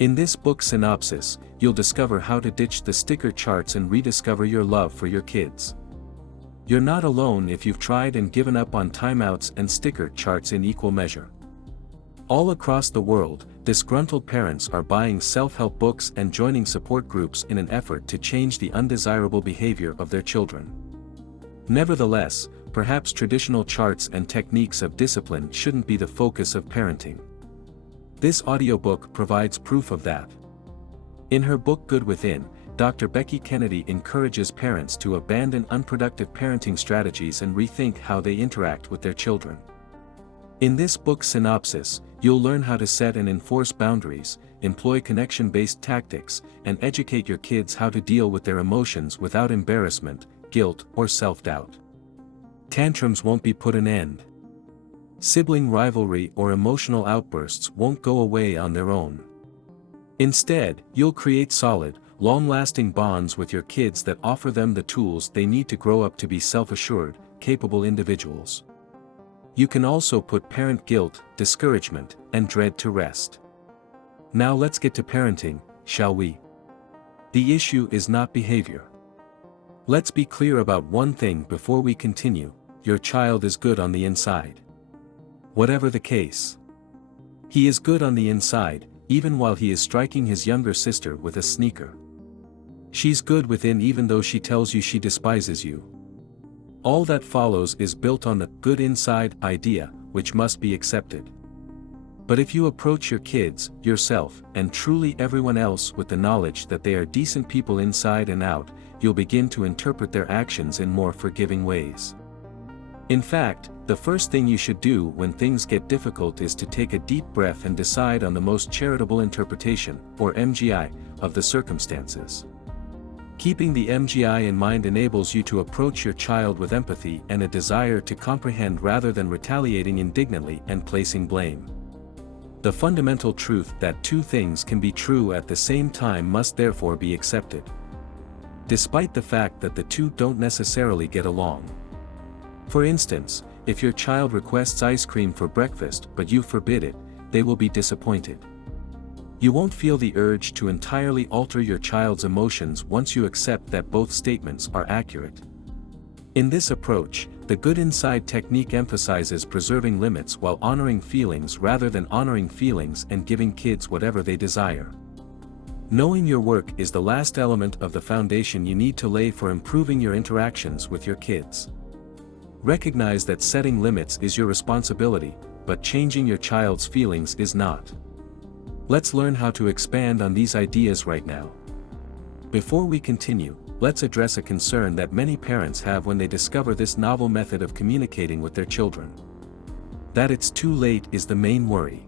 In this book synopsis, you'll discover how to ditch the sticker charts and rediscover your love for your kids. You're not alone if you've tried and given up on timeouts and sticker charts in equal measure. All across the world, disgruntled parents are buying self-help books and joining support groups in an effort to change the undesirable behavior of their children. Nevertheless, perhaps traditional charts and techniques of discipline shouldn't be the focus of parenting. This audiobook provides proof of that. In her book Good Within, Dr. Becky Kennedy encourages parents to abandon unproductive parenting strategies and rethink how they interact with their children. In this book synopsis, you'll learn how to set and enforce boundaries, employ connection-based tactics, and educate your kids how to deal with their emotions without embarrassment, guilt, or self-doubt. Tantrums won't be put an end. Sibling rivalry or emotional outbursts won't go away on their own. Instead, you'll create solid, long-lasting bonds with your kids that offer them the tools they need to grow up to be self-assured, capable individuals. You can also put parent guilt, discouragement, and dread to rest. Now let's get to parenting, shall we? The issue is not behavior. Let's be clear about one thing before we continue: your child is good on the inside. Whatever the case, he is good on the inside, even while he is striking his younger sister with a sneaker. She's good within even though she tells you she despises you. All that follows is built on the good inside idea, which must be accepted. But if you approach your kids, yourself, and truly everyone else with the knowledge that they are decent people inside and out, you'll begin to interpret their actions in more forgiving ways. In fact, the first thing you should do when things get difficult is to take a deep breath and decide on the most charitable interpretation, or MGI, of the circumstances. Keeping the MGI in mind enables you to approach your child with empathy and a desire to comprehend rather than retaliating indignantly and placing blame. The fundamental truth that two things can be true at the same time must therefore be accepted, despite the fact that the two don't necessarily get along. For instance, if your child requests ice cream for breakfast but you forbid it, they will be disappointed. You won't feel the urge to entirely alter your child's emotions once you accept that both statements are accurate. In this approach, the good inside technique emphasizes preserving limits while honoring feelings rather than honoring feelings and giving kids whatever they desire. Knowing your work is the last element of the foundation you need to lay for improving your interactions with your kids. Recognize that setting limits is your responsibility, but changing your child's feelings is not. Let's learn how to expand on these ideas right now. Before we continue, let's address a concern that many parents have when they discover this novel method of communicating with their children. That it's too late is the main worry.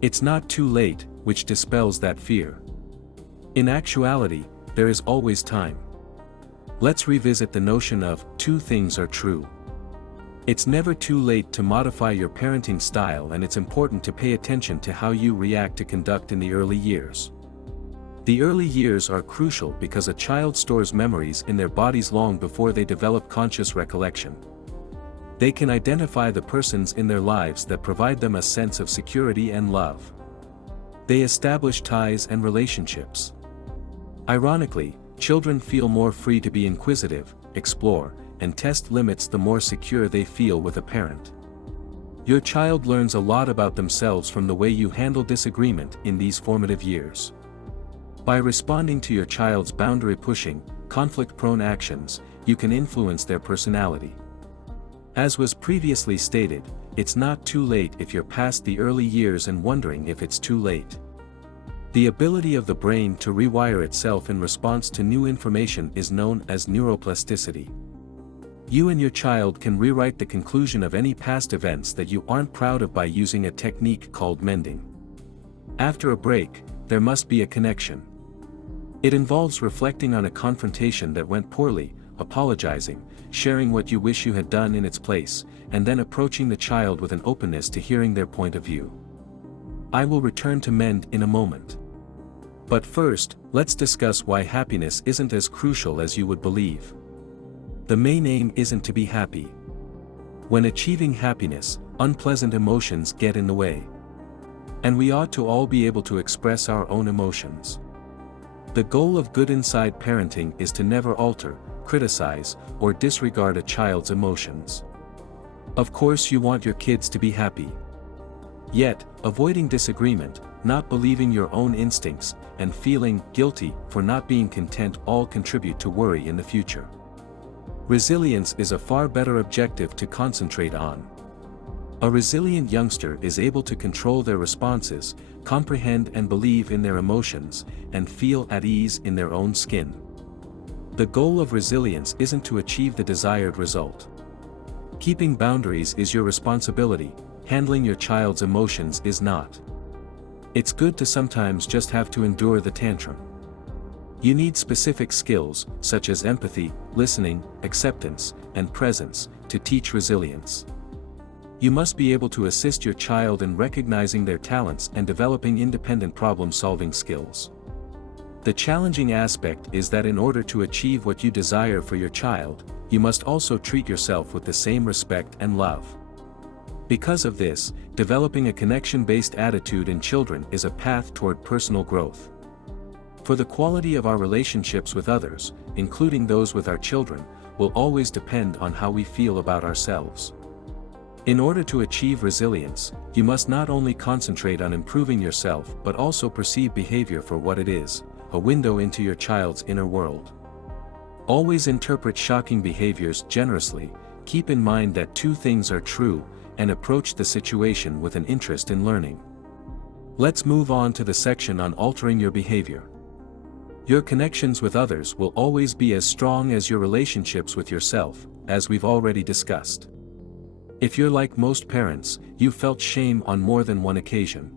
It's not too late, which dispels that fear. In actuality, there is always time. Let's revisit the notion of two things are true. It's never too late to modify your parenting style, and it's important to pay attention to how you react to conduct in the early years. The early years are crucial because a child stores memories in their bodies long before they develop conscious recollection. They can identify the persons in their lives that provide them a sense of security and love. They establish ties and relationships. Ironically, children feel more free to be inquisitive, explore, and test limits the more secure they feel with a parent. Your child learns a lot about themselves from the way you handle disagreement in these formative years. By responding to your child's boundary-pushing, conflict-prone actions, you can influence their personality. As was previously stated, it's not too late if you're past the early years and wondering if it's too late. The ability of the brain to rewire itself in response to new information is known as neuroplasticity. You and your child can rewrite the conclusion of any past events that you aren't proud of by using a technique called mending. After a break, there must be a connection. It involves reflecting on a confrontation that went poorly, apologizing, sharing what you wish you had done in its place, and then approaching the child with an openness to hearing their point of view. I will return to mend in a moment. But first, let's discuss why happiness isn't as crucial as you would believe. The main aim isn't to be happy. When achieving happiness, unpleasant emotions get in the way. And we ought to all be able to express our own emotions. The goal of good inside parenting is to never alter, criticize, or disregard a child's emotions. Of course, you want your kids to be happy. Yet, avoiding disagreement, not believing your own instincts, and feeling guilty for not being content all contribute to worry in the future. Resilience is a far better objective to concentrate on. A resilient youngster is able to control their responses, comprehend and believe in their emotions, and feel at ease in their own skin. The goal of resilience isn't to achieve the desired result. Keeping boundaries is your responsibility, handling your child's emotions is not. It's good to sometimes just have to endure the tantrum. You need specific skills, such as empathy, listening, acceptance, and presence, to teach resilience. You must be able to assist your child in recognizing their talents and developing independent problem-solving skills. The challenging aspect is that in order to achieve what you desire for your child, you must also treat yourself with the same respect and love. Because of this, developing a connection-based attitude in children is a path toward personal growth. For the quality of our relationships with others, including those with our children, will always depend on how we feel about ourselves. In order to achieve resilience, you must not only concentrate on improving yourself but also perceive behavior for what it is, a window into your child's inner world. Always interpret shocking behaviors generously, keep in mind that two things are true, and approach the situation with an interest in learning. Let's move on to the section on altering your behavior. Your connections with others will always be as strong as your relationships with yourself, as we've already discussed. If you're like most parents, you've felt shame on more than one occasion.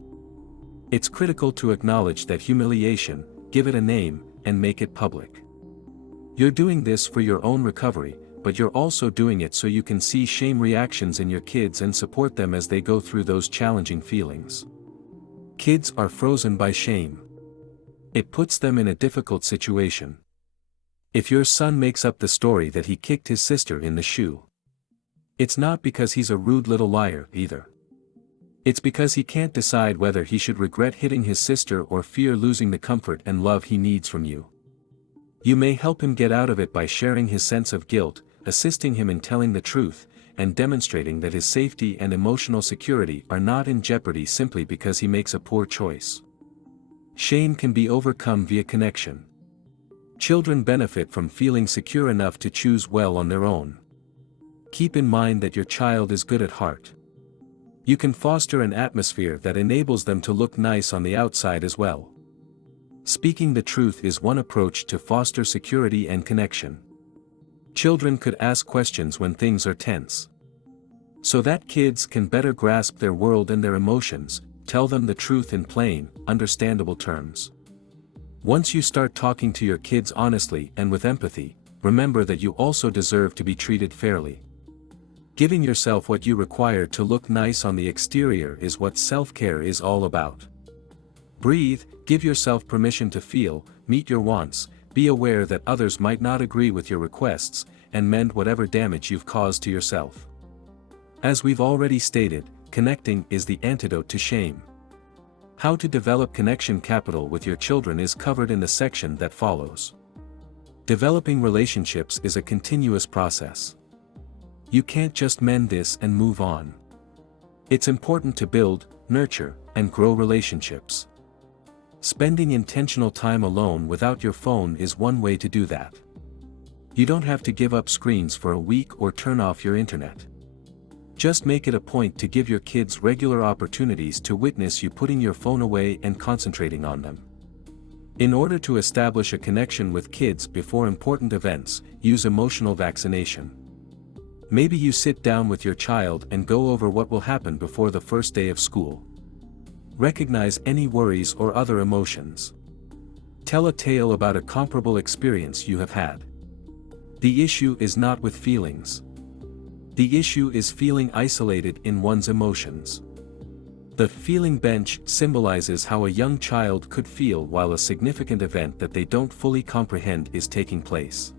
It's critical to acknowledge that humiliation, give it a name, and make it public. You're doing this for your own recovery, but you're also doing it so you can see shame reactions in your kids and support them as they go through those challenging feelings. Kids are frozen by shame. It puts them in a difficult situation. If your son makes up the story that he kicked his sister in the shoe, it's not because he's a rude little liar either. It's because he can't decide whether he should regret hitting his sister or fear losing the comfort and love he needs from you. You may help him get out of it by sharing his sense of guilt, assisting him in telling the truth, and demonstrating that his safety and emotional security are not in jeopardy simply because he makes a poor choice. Shame can be overcome via connection. Children benefit from feeling secure enough to choose well on their own. Keep in mind that your child is good at heart. You can foster an atmosphere that enables them to look nice on the outside as well. Speaking the truth is one approach to foster security and connection. Children could ask questions when things are tense. So that kids can better grasp their world and their emotions, tell them the truth in plain, understandable terms. Once you start talking to your kids honestly and with empathy, remember that you also deserve to be treated fairly. Giving yourself what you require to look nice on the exterior is what self-care is all about. Breathe, give yourself permission to feel, meet your wants, be aware that others might not agree with your requests, and mend whatever damage you've caused to yourself. As we've already stated, connecting is the antidote to shame. How to develop connection capital with your children is covered in the section that follows. Developing relationships is a continuous process. You can't just mend this and move on. It's important to build, nurture, and grow relationships. Spending intentional time alone without your phone is one way to do that. You don't have to give up screens for a week or turn off your internet. Just make it a point to give your kids regular opportunities to witness you putting your phone away and concentrating on them. In order to establish a connection with kids before important events, use emotional vaccination. Maybe you sit down with your child and go over what will happen before the first day of school. Recognize any worries or other emotions. Tell a tale about a comparable experience you have had. The issue is not with feelings. The issue is feeling isolated in one's emotions. The feeling bench symbolizes how a young child could feel while a significant event that they don't fully comprehend is taking place.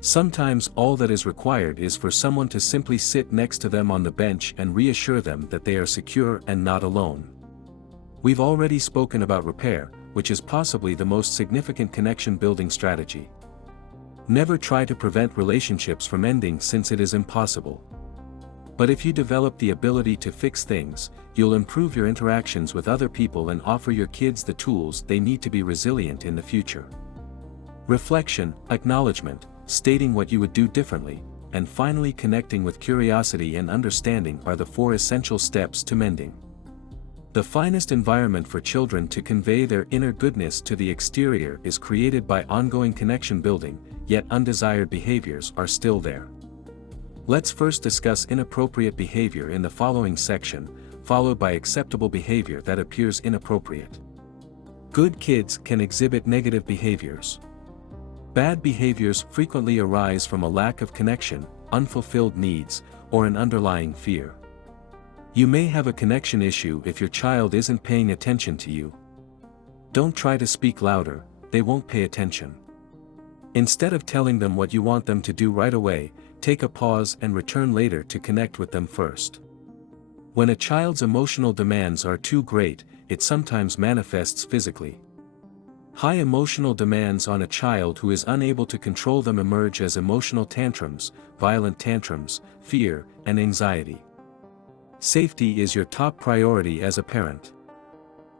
Sometimes all that is required is for someone to simply sit next to them on the bench and reassure them that they are secure and not alone. We've already spoken about repair, which is possibly the most significant connection-building strategy. Never try to prevent relationships from ending since it is impossible. But if you develop the ability to fix things, you'll improve your interactions with other people and offer your kids the tools they need to be resilient in the future. Reflection, acknowledgement, stating what you would do differently, and finally connecting with curiosity and understanding are the 4 essential steps to mending. The finest environment for children to convey their inner goodness to the exterior is created by ongoing connection building, yet undesired behaviors are still there. Let's first discuss inappropriate behavior in the following section, followed by acceptable behavior that appears inappropriate. Good kids can exhibit negative behaviors. Bad behaviors frequently arise from a lack of connection, unfulfilled needs, or an underlying fear. You may have a connection issue if your child isn't paying attention to you. Don't try to speak louder, they won't pay attention. Instead of telling them what you want them to do right away, take a pause and return later to connect with them first. When a child's emotional demands are too great, it sometimes manifests physically. High emotional demands on a child who is unable to control them emerge as emotional tantrums, violent tantrums, fear, and anxiety. Safety is your top priority as a parent.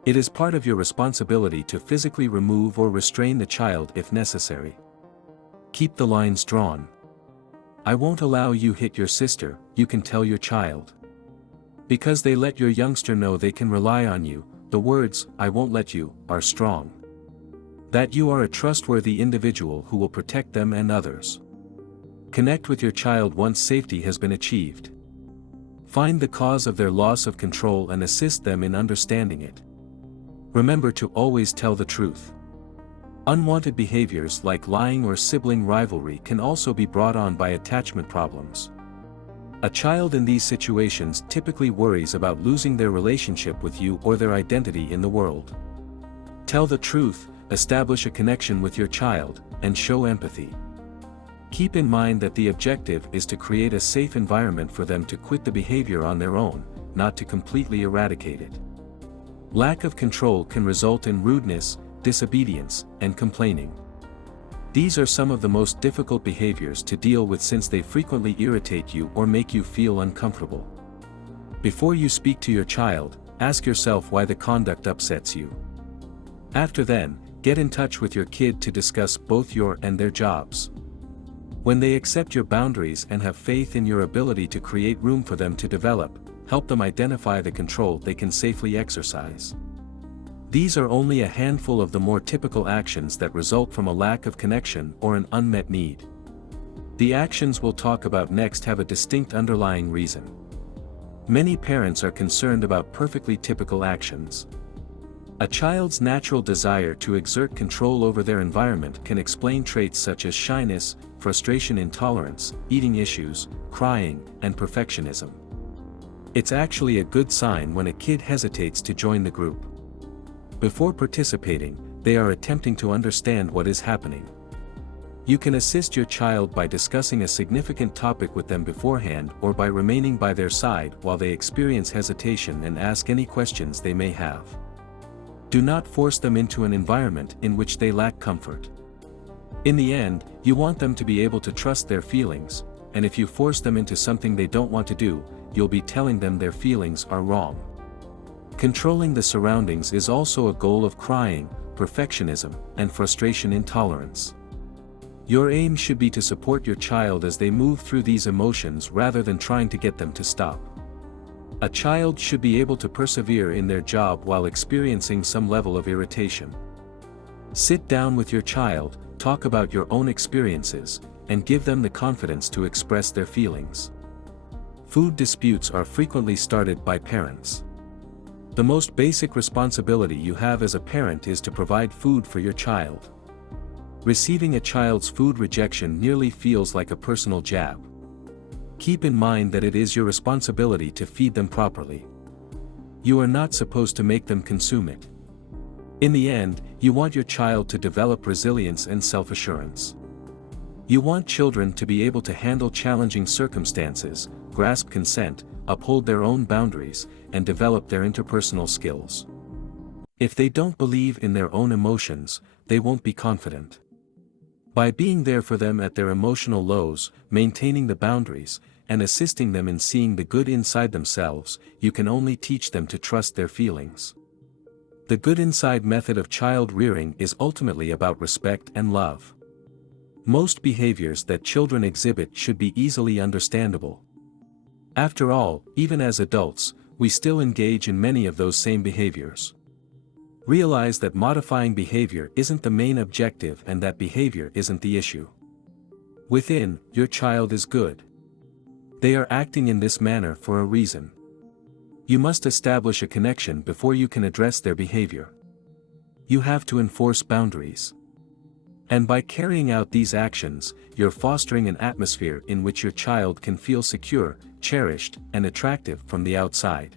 It is part of your responsibility to physically remove or restrain the child if necessary. Keep the lines drawn. I won't allow you hit your sister, you can tell your child. Because they let your youngster know they can rely on you, the words, "I won't let you," are strong. That you are a trustworthy individual who will protect them and others. Connect with your child once safety has been achieved. Find the cause of their loss of control and assist them in understanding it. Remember to always tell the truth. Unwanted behaviors like lying or sibling rivalry can also be brought on by attachment problems. A child in these situations typically worries about losing their relationship with you or their identity in the world. Tell the truth, establish a connection with your child, and show empathy. Keep in mind that the objective is to create a safe environment for them to quit the behavior on their own, not to completely eradicate it. Lack of control can result in rudeness, disobedience, and complaining. These are some of the most difficult behaviors to deal with since they frequently irritate you or make you feel uncomfortable. Before you speak to your child, ask yourself why the conduct upsets you. After then, get in touch with your kid to discuss both your and their jobs. When they accept your boundaries and have faith in your ability to create room for them to develop, help them identify the control they can safely exercise. These are only a handful of the more typical actions that result from a lack of connection or an unmet need. The actions we'll talk about next have a distinct underlying reason. Many parents are concerned about perfectly typical actions. A child's natural desire to exert control over their environment can explain traits such as shyness, frustration intolerance, eating issues, crying, and perfectionism. It's actually a good sign when a kid hesitates to join the group. Before participating, they are attempting to understand what is happening. You can assist your child by discussing a significant topic with them beforehand or by remaining by their side while they experience hesitation and ask any questions they may have. Do not force them into an environment in which they lack comfort. In the end, you want them to be able to trust their feelings, and if you force them into something they don't want to do, you'll be telling them their feelings are wrong. Controlling the surroundings is also a goal of crying, perfectionism, and frustration intolerance. Your aim should be to support your child as they move through these emotions rather than trying to get them to stop. A child should be able to persevere in their job while experiencing some level of irritation. Sit down with your child, talk about your own experiences, and give them the confidence to express their feelings. Food disputes are frequently started by parents. The most basic responsibility you have as a parent is to provide food for your child. Receiving a child's food rejection nearly feels like a personal jab. Keep in mind that it is your responsibility to feed them properly. You are not supposed to make them consume it. In the end, you want your child to develop resilience and self-assurance. You want children to be able to handle challenging circumstances, grasp consent, uphold their own boundaries, and develop their interpersonal skills. If they don't believe in their own emotions, they won't be confident. By being there for them at their emotional lows, maintaining the boundaries, and assisting them in seeing the good inside themselves, you can only teach them to trust their feelings. The good inside method of child rearing is ultimately about respect and love. Most behaviors that children exhibit should be easily understandable. After all, even as adults, we still engage in many of those same behaviors. Realize that modifying behavior isn't the main objective and that behavior isn't the issue. Within, your child is good. They are acting in this manner for a reason. You must establish a connection before you can address their behavior. You have to enforce boundaries. And by carrying out these actions, you're fostering an atmosphere in which your child can feel secure, cherished, and attractive from the outside.